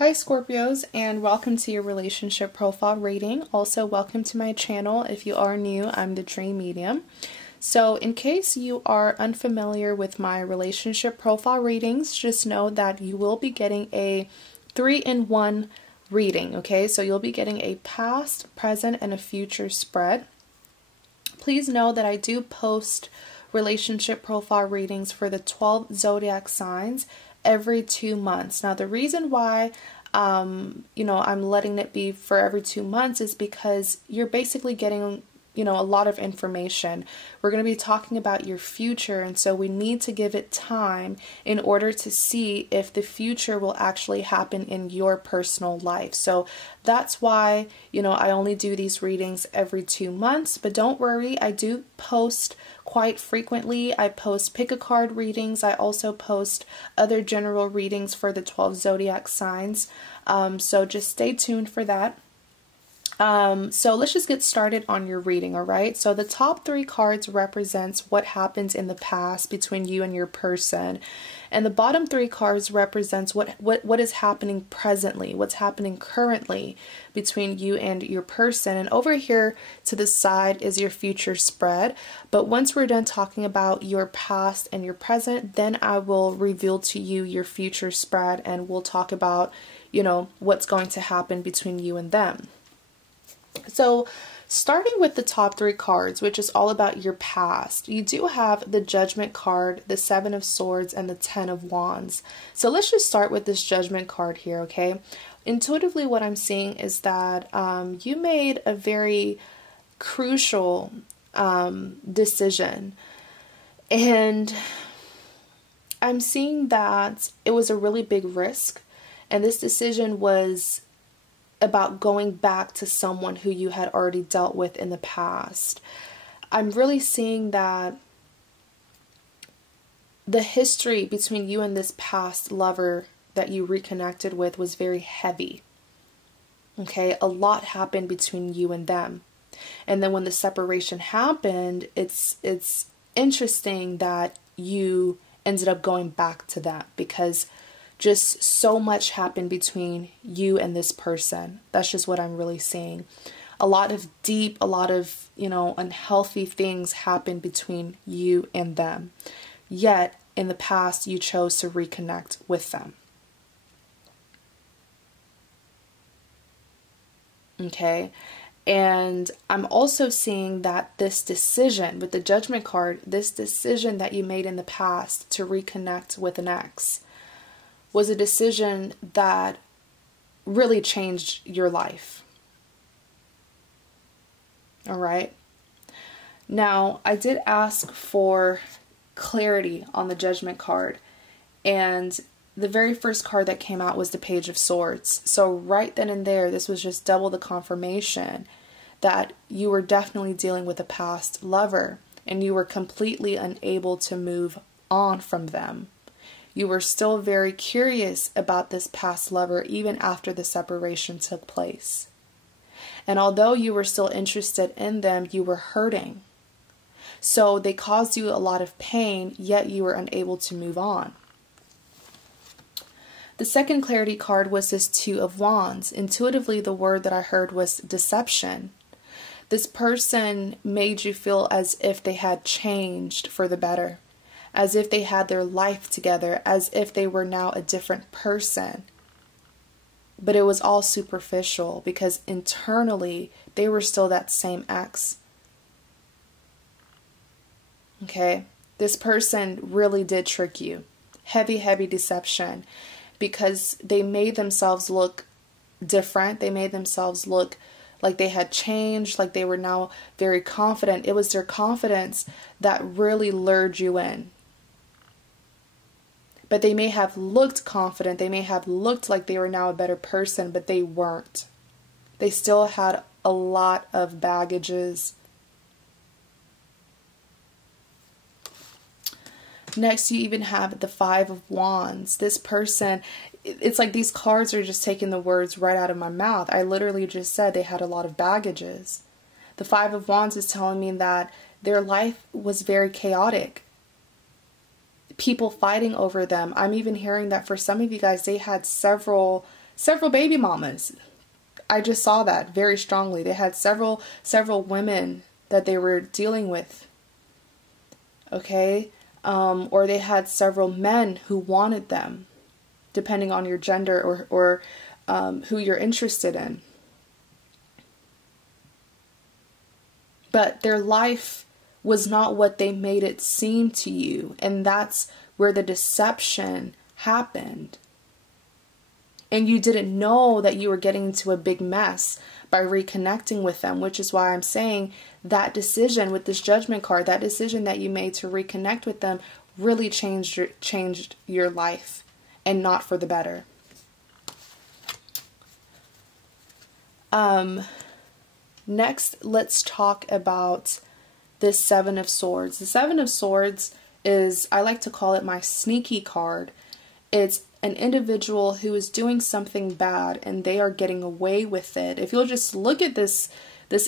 Hi Scorpios, and welcome to your relationship profile reading. Also, welcome to my channel. If you are new, I'm the Dream Medium. So in case you are unfamiliar with my relationship profile readings, just know that you will be getting a 3-in-1 reading, okay? So you'll be getting a past, present, and a future spread. Please know that I do post relationship profile readings for the 12 zodiac signs every 2 months. Now, the reason why I'm letting it be for every 2 months is because you're basically getting a lot of information. We're going to be talking about your future, and so we need to give it time in order to see if the future will actually happen in your personal life. So that's why, I only do these readings every 2 months, but don't worry, I do post quite frequently. I post pick a card readings. I also post other general readings for the 12 zodiac signs. So just stay tuned for that. So let's just get started on your reading, all right? So the top 3 cards represents what happens in the past between you and your person. And the bottom 3 cards represents what is happening presently, what's happening currently between you and your person. And over here to the side is your future spread. But once we're done talking about your past and your present, then I will reveal to you your future spread, and we'll talk about, what's going to happen between you and them. So starting with the top 3 cards, which is all about your past, you do have the Judgment card, the 7 of Swords, and the 10 of Wands. So let's just start with this Judgment card here, okay? Intuitively, what I'm seeing is that you made a very crucial decision, and I'm seeing that it was a really big risk, and this decision was about going back to someone who you had already dealt with in the past. I'm really seeing that the history between you and this past lover that you reconnected with was very heavy. Okay, a lot happened between you and them. And then when the separation happened, it's interesting that you ended up going back to that, because just so much happened between you and this person. That's just what I'm really seeing. A lot of unhealthy things happened between you and them. Yet, in the past, you chose to reconnect with them. Okay? And I'm also seeing that this decision, with the Judgment card, this decision that you made in the past to reconnect with an ex, was a decision that really changed your life. All right. Now, I did ask for clarity on the Judgment card, and the very first card that came out was the Page of Swords. So right then and there, this was just double the confirmation that you were definitely dealing with a past lover, and you were completely unable to move on from them. You were still very curious about this past lover even after the separation took place. And although you were still interested in them, you were hurting. So they caused you a lot of pain, yet you were unable to move on. The second clarity card was this 2 of Wands. Intuitively, the word that I heard was deception. This person made you feel as if they had changed for the better, as if they had their life together, as if they were now a different person. But it was all superficial, because internally they were still that same ex. Okay? This person really did trick you. Heavy, heavy deception, because they made themselves look different. They made themselves look like they had changed, like they were now very confident. It was their confidence that really lured you in. But they may have looked confident, they may have looked like they were now a better person, but they weren't. They still had a lot of baggages. Next, you even have the 5 of Wands. This person, it's like these cards are just taking the words right out of my mouth. I literally just said they had a lot of baggages. The 5 of Wands is telling me that their life was very chaotic. People fighting over them. I'm even hearing that for some of you guys, they had several several baby mamas. I just saw that very strongly. They had several women that they were dealing with. Okay? Or they had several men who wanted them, depending on your gender or who you're interested in. But their life was not what they made it seem to you. And that's where the deception happened. And you didn't know that you were getting into a big mess by reconnecting with them, which is why I'm saying that decision with this Judgment card, that decision that you made to reconnect with them really changed your life, and not for the better. Next, let's talk about this Seven of Swords. The Seven of Swords is, I like to call it my sneaky card. It's an individual who is doing something bad and they are getting away with it. If you'll just look at this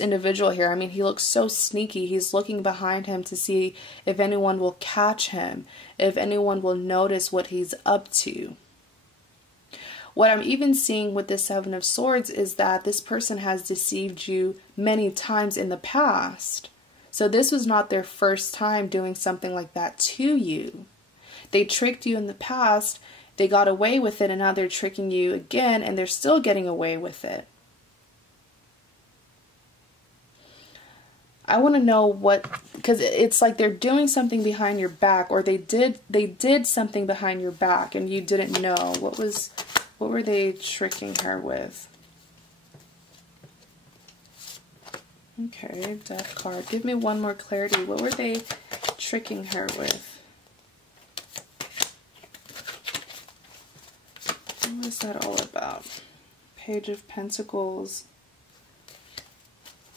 individual here, I mean, he looks so sneaky. He's looking behind him to see if anyone will catch him, if anyone will notice what he's up to. What I'm even seeing with this Seven of Swords is that this person has deceived you many times in the past. So this was not their first time doing something like that to you. They tricked you in the past, they got away with it, and now they're tricking you again, and they're still getting away with it. I want to know what, because it's like they're doing something behind your back, or they did something behind your back and you didn't know. What were they tricking her with? Okay, Death card. Give me one more clarity. What were they tricking her with? What is that all about? Page of Pentacles.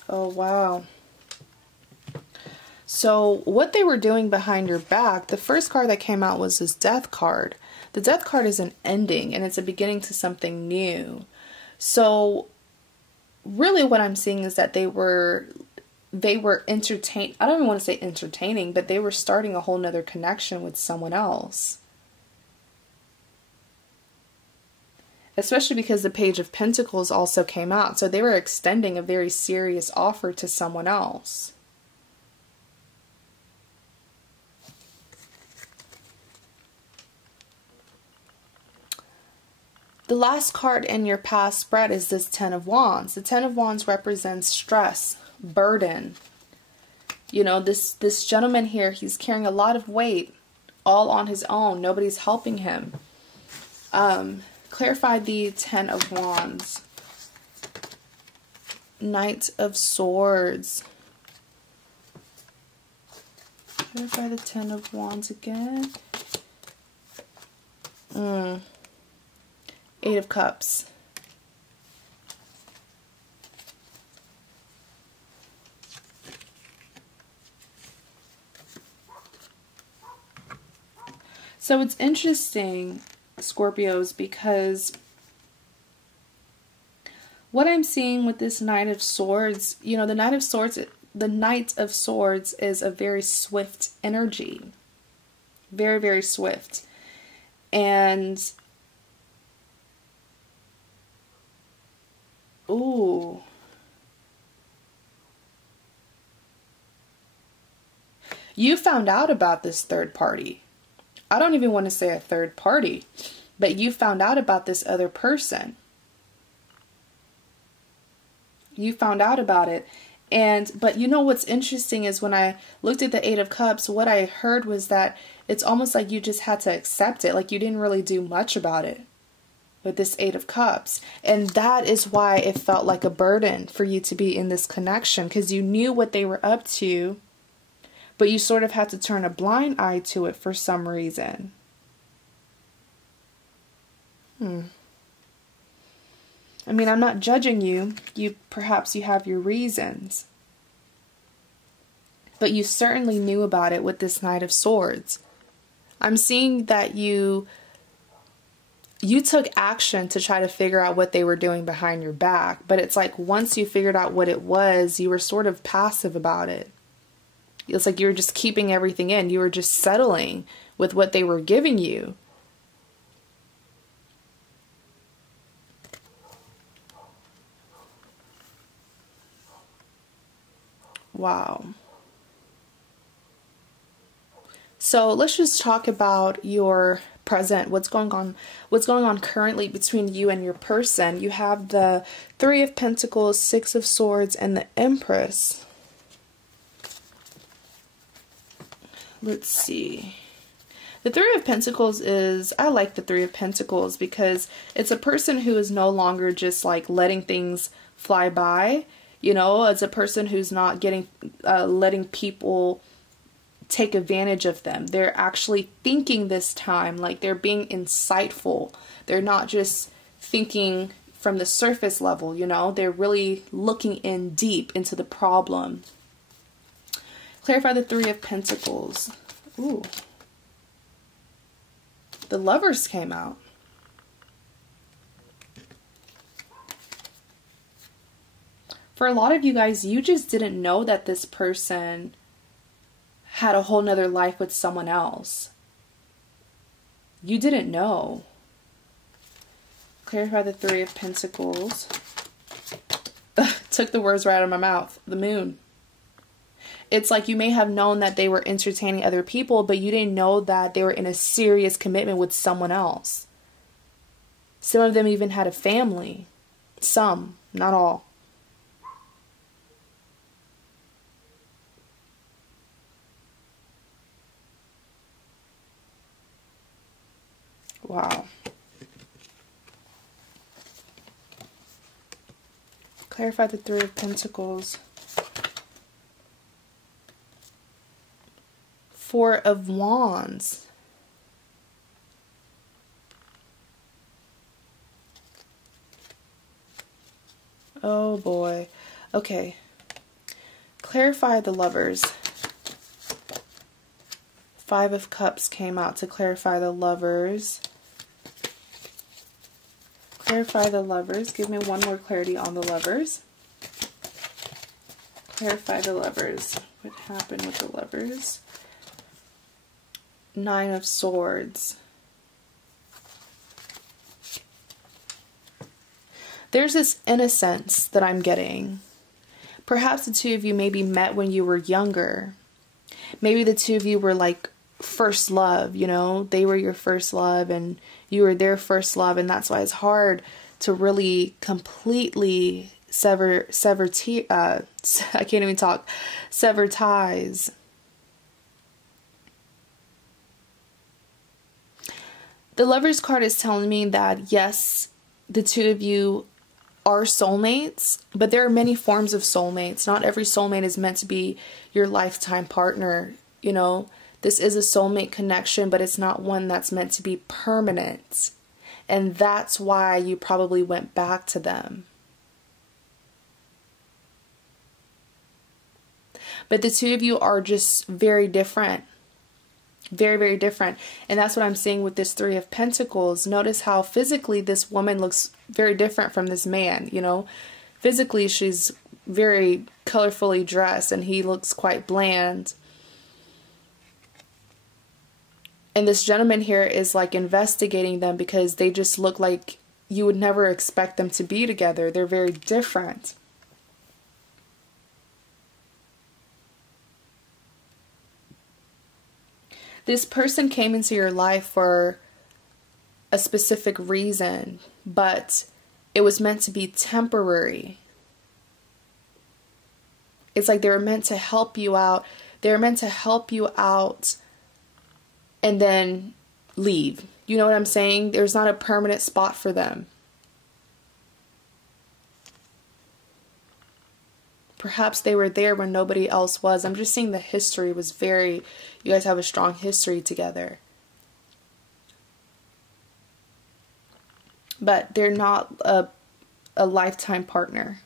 Oh, wow. So what they were doing behind your back, the first card that came out was this Death card. The Death card is an ending and it's a beginning to something new. So really what I'm seeing is that they were entertained. I don't even want to say entertaining, but they were starting a whole nother connection with someone else. Especially because the Page of Pentacles also came out. So they were extending a very serious offer to someone else. The last card in your past spread is this Ten of Wands. The Ten of Wands represents stress, burden. You know, this gentleman here, he's carrying a lot of weight all on his own. Nobody's helping him. Clarify the Ten of Wands. Knight of Swords. Clarify the Ten of Wands again. Eight of Cups. So it's interesting, Scorpios, because what I'm seeing with this Knight of Swords, you know, the Knight of Swords is a very swift energy. Very, very swift. And ooh. You found out about this third party. I don't even want to say a third party, but you found out about this other person. You found out about it. But you know what's interesting is when I looked at the Eight of Cups, what I heard was that it's almost like you just had to accept it. Like you didn't really do much about it with this Eight of Cups. And that is why it felt like a burden for you to be in this connection, because you knew what they were up to, but you sort of had to turn a blind eye to it for some reason. I mean, I'm not judging you. Perhaps you have your reasons. But you certainly knew about it with this Knight of Swords. I'm seeing that you took action to try to figure out what they were doing behind your back. But it's like once you figured out what it was, you were sort of passive about it. It's like you were just keeping everything in. You were just settling with what they were giving you. Wow. So let's just talk about your present. What's going on currently between you and your person. You have the Three of Pentacles, Six of Swords, and the Empress. Let's see. The Three of Pentacles is, I like the Three of Pentacles because it's a person who is no longer just like letting things fly by. You know, it's a person who's not letting people take advantage of them. They're actually thinking this time, like they're being insightful. They're not just thinking from the surface level, you know, they're really looking in deep into the problem. Clarify the Three of Pentacles. Ooh. The Lovers came out. For a lot of you guys, you just didn't know that this person had a whole nother life with someone else. You didn't know. Clarify the Three of Pentacles. Took the words right out of my mouth. The Moon. It's like you may have known that they were entertaining other people, but you didn't know that they were in a serious commitment with someone else. Some of them even had a family. Some, not all. Wow. Clarify the Three of Pentacles. Four of Wands. Oh boy. Okay. Clarify the Lovers. Five of Cups came out to clarify the Lovers. Clarify the Lovers. Give me one more clarity on the Lovers. Clarify the Lovers. What happened with the Lovers? Nine of Swords. There's this innocence that I'm getting. Perhaps the two of you maybe met when you were younger. Maybe the two of you were like first love, you know? They were your first love and you were their first love, and that's why it's hard to really completely sever ties. The Lovers card is telling me that yes, the two of you are soulmates, but there are many forms of soulmates. Not every soulmate is meant to be your lifetime partner, you know? This is a soulmate connection, but it's not one that's meant to be permanent. And that's why you probably went back to them. But the two of you are just very different. Very, very different. And that's what I'm seeing with this Three of Pentacles. Notice how physically this woman looks very different from this man, you know. Physically, she's very colorfully dressed and he looks quite bland. And this gentleman here is like investigating them because they just look like you would never expect them to be together. They're very different. This person came into your life for a specific reason, but it was meant to be temporary. It's like they were meant to help you out. They were meant to help you out and then leave. You know what I'm saying? There's not a permanent spot for them. Perhaps they were there when nobody else was. I'm just seeing the history was very, you guys have a strong history together. But they're not a lifetime partner.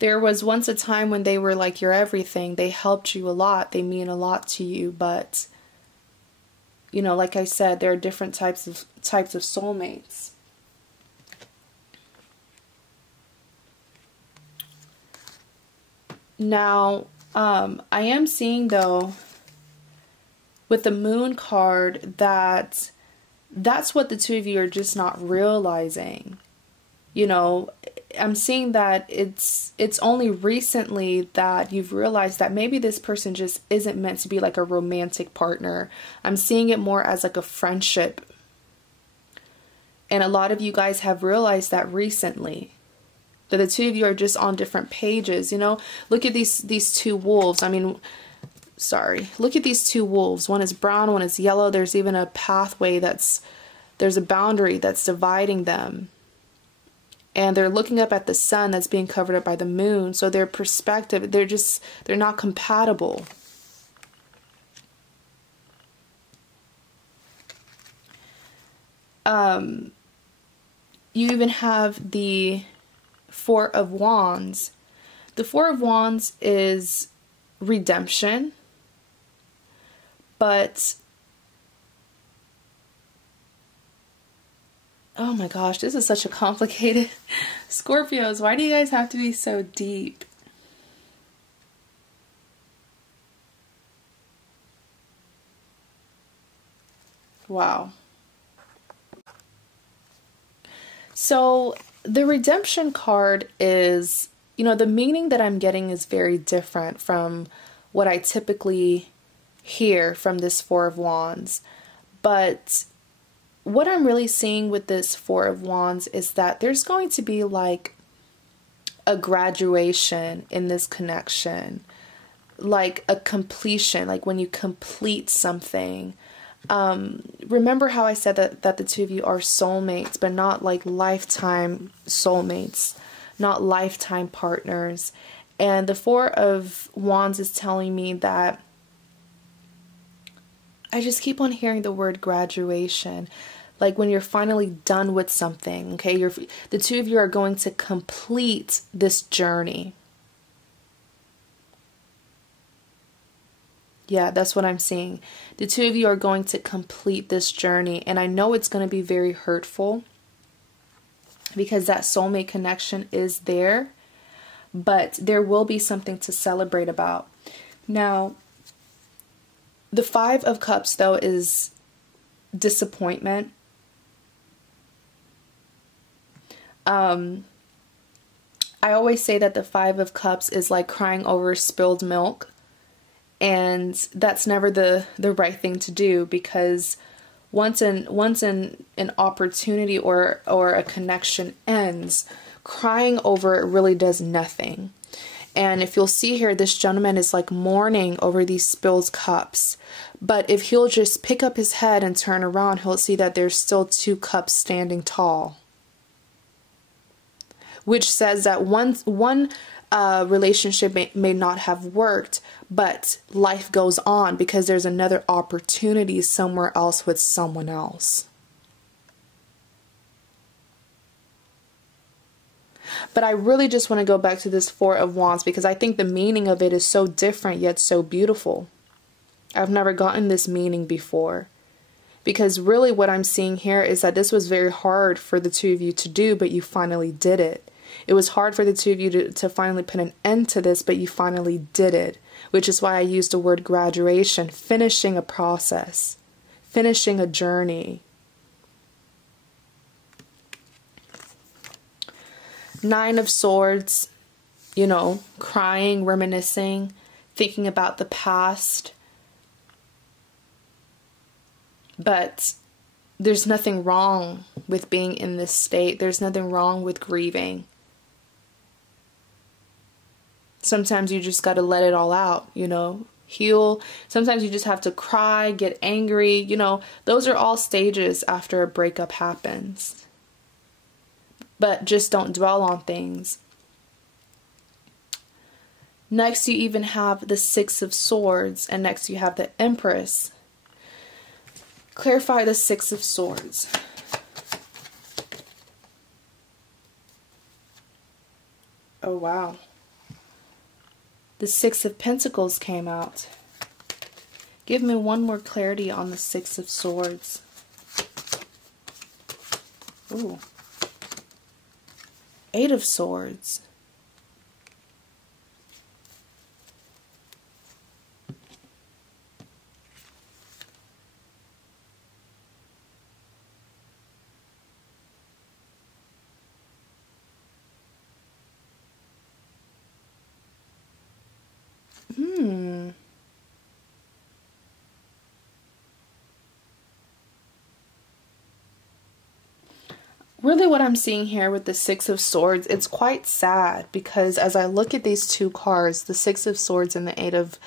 There was once a time when they were like your everything. They helped you a lot. They mean a lot to you, but you know, like I said, there are different types of soulmates. Now, I am seeing though, with the Moon card, that's what the two of you are just not realizing. You know, I'm seeing that it's only recently that you've realized that maybe this person just isn't meant to be like a romantic partner. I'm seeing it more as like a friendship. And a lot of you guys have realized that recently. That the two of you are just on different pages, you know? Look at these two wolves. I mean, sorry. Look at these two wolves. One is brown, one is yellow. There's even a pathway there's a boundary that's dividing them. And they're looking up at the sun that's being covered up by the moon. So their perspective, they're not compatible. You even have the Four of Wands. The Four of Wands is redemption. But oh my gosh, this is such a complicated Scorpios. Why do you guys have to be so deep? Wow. So the redemption card is, you know, the meaning that I'm getting is very different from what I typically hear from this Four of Wands. But what I'm really seeing with this Four of Wands is that there's going to be like a graduation in this connection, like a completion, like when you complete something. Remember how I said that the two of you are soulmates, but not like lifetime soulmates, not lifetime partners. And the Four of Wands is telling me that I just keep on hearing the word graduation. Like when you're finally done with something, okay? The two of you are going to complete this journey. Yeah, that's what I'm seeing. The two of you are going to complete this journey. And I know it's going to be very hurtful because that soulmate connection is there. But there will be something to celebrate about. Now, the Five of Cups, though, is disappointment. I always say that the Five of Cups is like crying over spilled milk. And that's never the right thing to do, because once an opportunity or a connection ends, crying over it really does nothing. And if you'll see here, this gentleman is like mourning over these spilled cups. But if he'll just pick up his head and turn around, he'll see that there's still two cups standing tall. Which says that one relationship may not have worked, but life goes on because there's another opportunity somewhere else with someone else. But I really just want to go back to this Four of Wands because I think the meaning of it is so different yet so beautiful. I've never gotten this meaning before. Because really what I'm seeing here is that this was very hard for the two of you to do, but you finally did it. It was hard for the two of you to finally put an end to this, but you finally did it. Which is why I used the word graduation, finishing a process, finishing a journey. Nine of Swords, you know, crying, reminiscing, thinking about the past. But there's nothing wrong with being in this state. There's nothing wrong with grieving. Sometimes you just got to let it all out, you know, heal. Sometimes you just have to cry, get angry, you know, those are all stages after a breakup happens. But just don't dwell on things. Next, you even have the Six of Swords, and next you have the Empress. Clarify the Six of Swords. Oh, wow. The Six of Pentacles came out. Give me one more clarity on the Six of Swords. Ooh. Eight of Swords. really what I'm seeing here with the Six of Swords, it's quite sad, because as I look at these two cards, the Six of Swords and the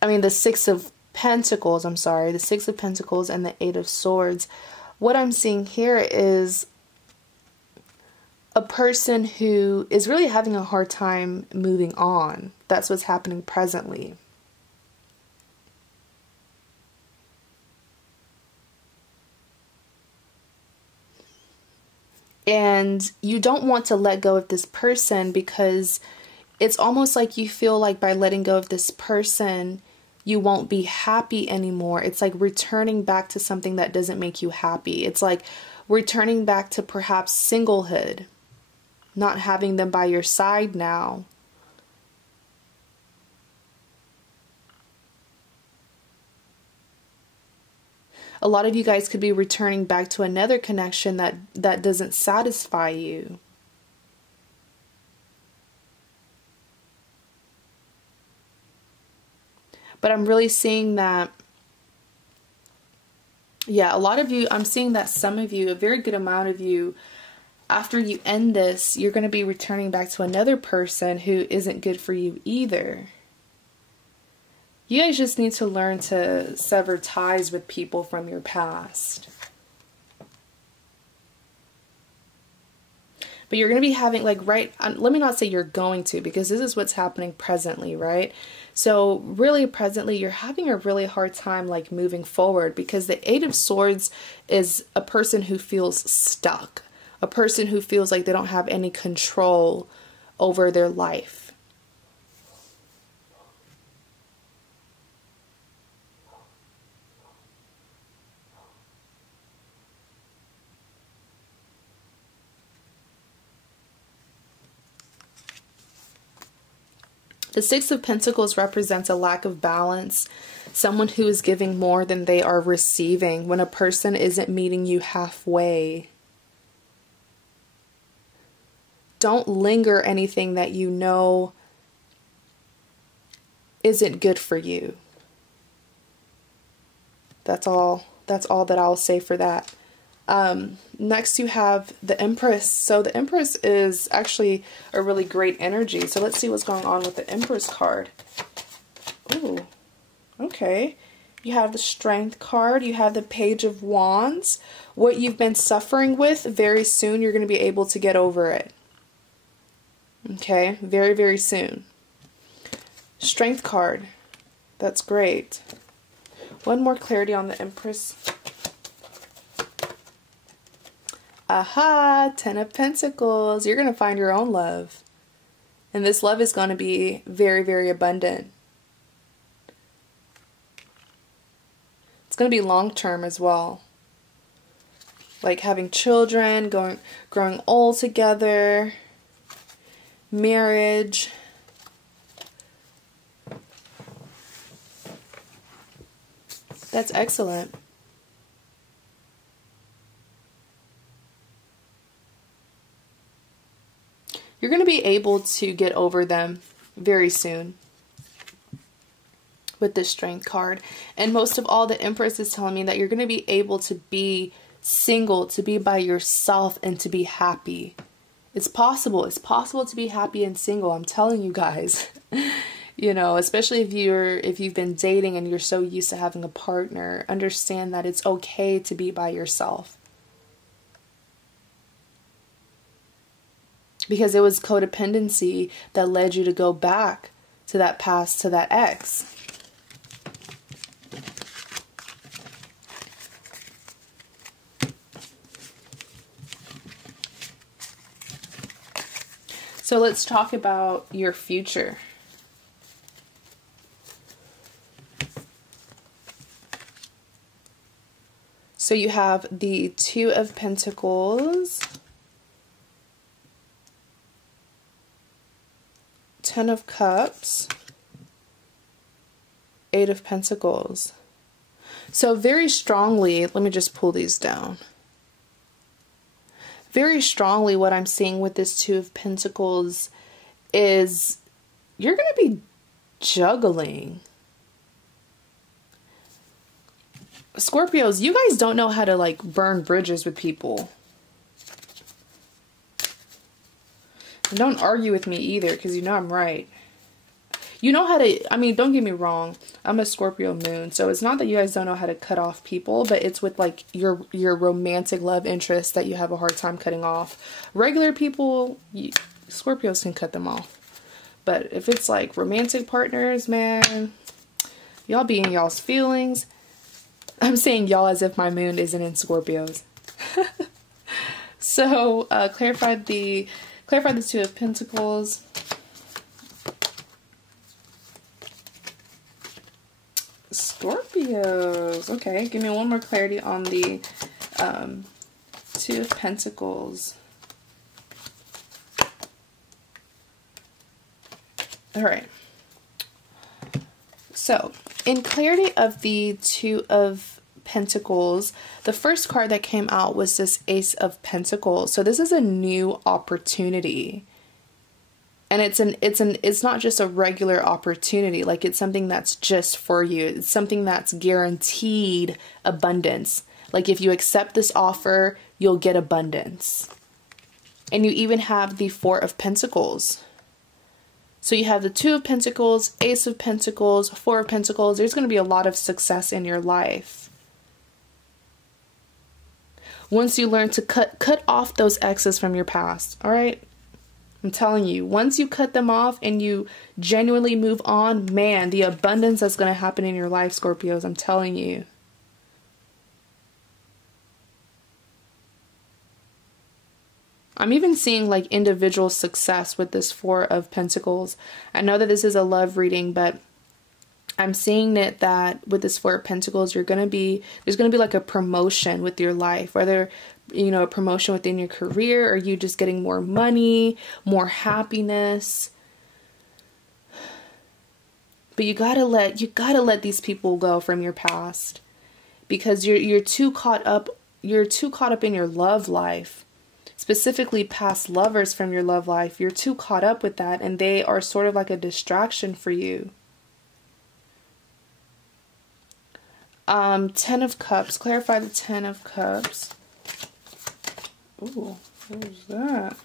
the Six of Pentacles, I'm sorry, the Six of Pentacles and the Eight of Swords, what I'm seeing here is a person who is really having a hard time moving on. That's what's happening presently. And you don't want to let go of this person, because it's almost like you feel like by letting go of this person, you won't be happy anymore. It's like returning back to something that doesn't make you happy. It's like returning back to perhaps singlehood, not having them by your side now. A lot of you guys could be returning back to another connection that doesn't satisfy you. But I'm really seeing that, yeah, a lot of you, I'm seeing that some of you, a very good amount of you, after you end this, you're going to be returning back to another person who isn't good for you either. You guys just need to learn to sever ties with people from your past. But you're going to be having, like, let me not say you're going to, because this is what's happening presently, right? So really presently, you're having a really hard time, like, moving forward, because the Eight of Swords is a person who feels stuck. A person who feels like they don't have any control over their life. The Six of Pentacles represents a lack of balance, someone who is giving more than they are receiving, when a person isn't meeting you halfway. Don't linger anything that you know isn't good for you. That's all that I'll say for that. Next you have the Empress. So the Empress is actually a really great energy. So let's see what's going on with the Empress card. Ooh, okay. You have the Strength card. You have the Page of Wands. What you've been suffering with, very soon you're going to be able to get over it. Okay, very, very soon. Strength card. That's great. One more clarity on the Empress. Aha, Ten of Pentacles. You're going to find your own love. And this love is going to be very, very abundant. It's going to be long-term as well. Like having children, growing old together, marriage. That's excellent. You're going to be able to get over them very soon with this Strength card. And most of all, the Empress is telling me that you're going to be able to be single, to be by yourself, and to be happy. It's possible. It's possible to be happy and single. I'm telling you guys. You know, especially if you've been dating and you're so used to having a partner, understand that it's okay to be by yourself. Because it was codependency that led you to go back to that past, to that ex. So let's talk about your future. So you have the Two of Pentacles, Ten of Cups, Eight of Pentacles. So very strongly, let me just pull these down. Very strongly, what I'm seeing with this Two of Pentacles is you're going to be juggling. Scorpios, you guys don't know how to like burn bridges with people. Don't argue with me either, because you know I'm right. You know how to, I mean, don't get me wrong. I'm a Scorpio moon, so it's not that you guys don't know how to cut off people, but it's with like your romantic love interest that you have a hard time cutting off. Regular people, Scorpios can cut them off. But if it's like romantic partners, man, y'all be in y'all's feelings. I'm saying y'all as if my moon isn't in Scorpios. So, clarify the Two of Pentacles. Scorpios. Okay, give me one more clarity on the Two of Pentacles. All right. So, in clarity of the Two of Pentacles, the first card that came out was this Ace of Pentacles. So this is a new opportunity. And it's not just a regular opportunity. Like, it's something that's just for you. It's something that's guaranteed abundance. Like, if you accept this offer, you'll get abundance. And you even have the Four of Pentacles. So you have the Two of Pentacles, Ace of Pentacles, Four of Pentacles. There's going to be a lot of success in your life. Once you learn to cut off those exes from your past, all right? I'm telling you, once you cut them off and you genuinely move on, man, the abundance that's going to happen in your life, Scorpios, I'm telling you. I'm even seeing like individual success with this Four of Pentacles. I know that this is a love reading, but I'm seeing it that with this Four of Pentacles, there's going to be like a promotion with your life, whether, you know, a promotion within your career, or you just getting more money, more happiness. But you gotta let these people go from your past, because you're too caught up in your love life. Specifically past lovers from your love life. You're too caught up with that, and they are sort of like a distraction for you. Ten of Cups. Clarify the Ten of Cups. Ooh, what was that?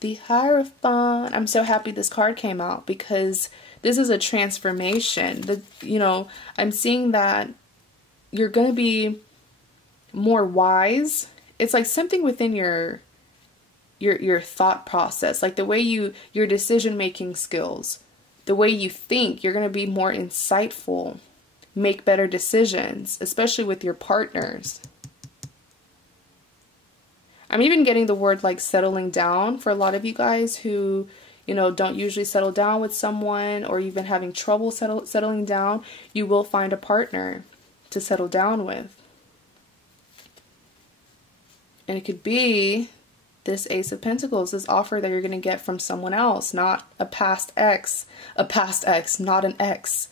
The Hierophant. I'm so happy this card came out, because this is a transformation. You know, I'm seeing that you're going to be more wise. It's like something within your thought process, like the way your decision-making skills, the way you think, you're going to be more insightful, make better decisions, especially with your partners. I'm even getting the word like settling down for a lot of you guys who, you know, don't usually settle down with someone, or you've been having trouble settling down. You will find a partner to settle down with. And it could be this Ace of Pentacles, this offer that you're going to get from someone else, not a past ex. A past ex, not an ex.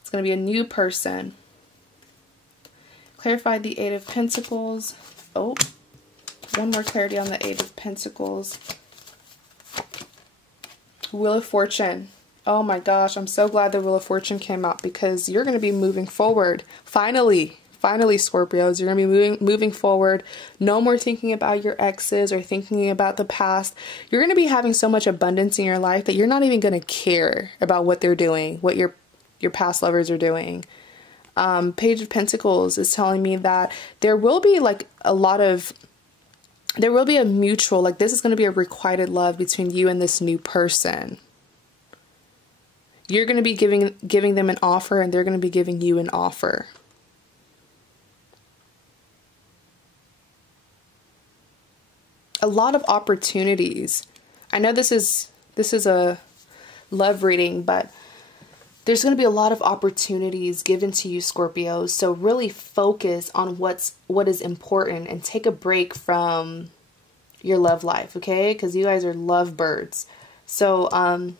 It's going to be a new person. Clarify the Eight of Pentacles. Oh, one more clarity on the Eight of Pentacles. Wheel of Fortune. Oh my gosh, I'm so glad the Wheel of Fortune came out, because you're going to be moving forward. Finally, Scorpios, you're going to be moving forward. No more thinking about your exes or thinking about the past. You're going to be having so much abundance in your life that you're not even going to care about what they're doing, what your past lovers are doing. Page of Pentacles is telling me that there will be like there will be a mutual, like this is going to be a requited love between you and this new person. You're going to be giving them an offer, and they're going to be giving you an offer. A lot of opportunities. I know this is a love reading, but there's going to be a lot of opportunities given to you, Scorpios. So really focus on what is important, and take a break from your love life, okay? Because you guys are lovebirds. So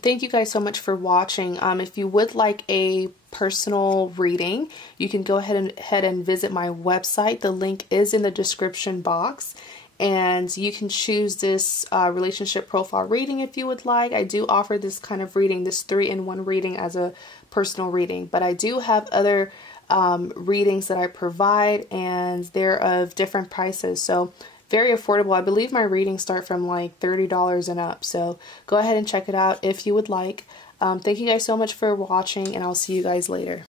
thank you guys so much for watching. If you would like a personal reading, you can go ahead and visit my website. The link is in the description box, and you can choose this relationship profile reading if you would like. I do offer this kind of reading, this 3-in-1 reading, as a personal reading, but I do have other readings that I provide, and they're of different prices. So very affordable. I believe my readings start from like $30 and up, so go ahead and check it out if you would like. Thank you guys so much for watching, and I'll see you guys later.